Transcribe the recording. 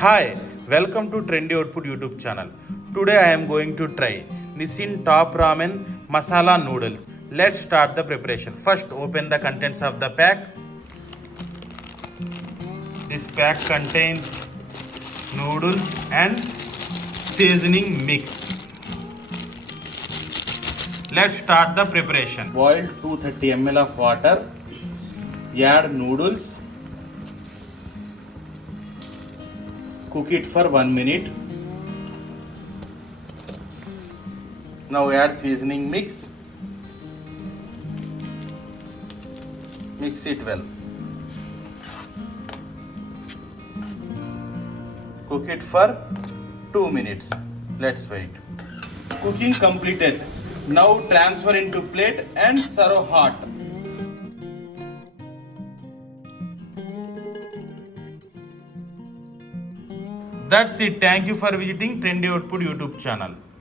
Hi, welcome to Trendy Output YouTube channel. Today I am going to try Nissin Top Ramen Masala Noodles. Let's start the preparation. First open the contents of the pack. This pack contains noodles and seasoning mix. Let's start the preparation. Boil 230 ml of water. Add noodles. Cook it for 1 minute. Now add seasoning mix. Mix it well. Cook it for 2 minutes. Let's wait. Cooking completed. Now transfer into plate and serve hot. That's it. Thank you for visiting Trendy Output YouTube channel.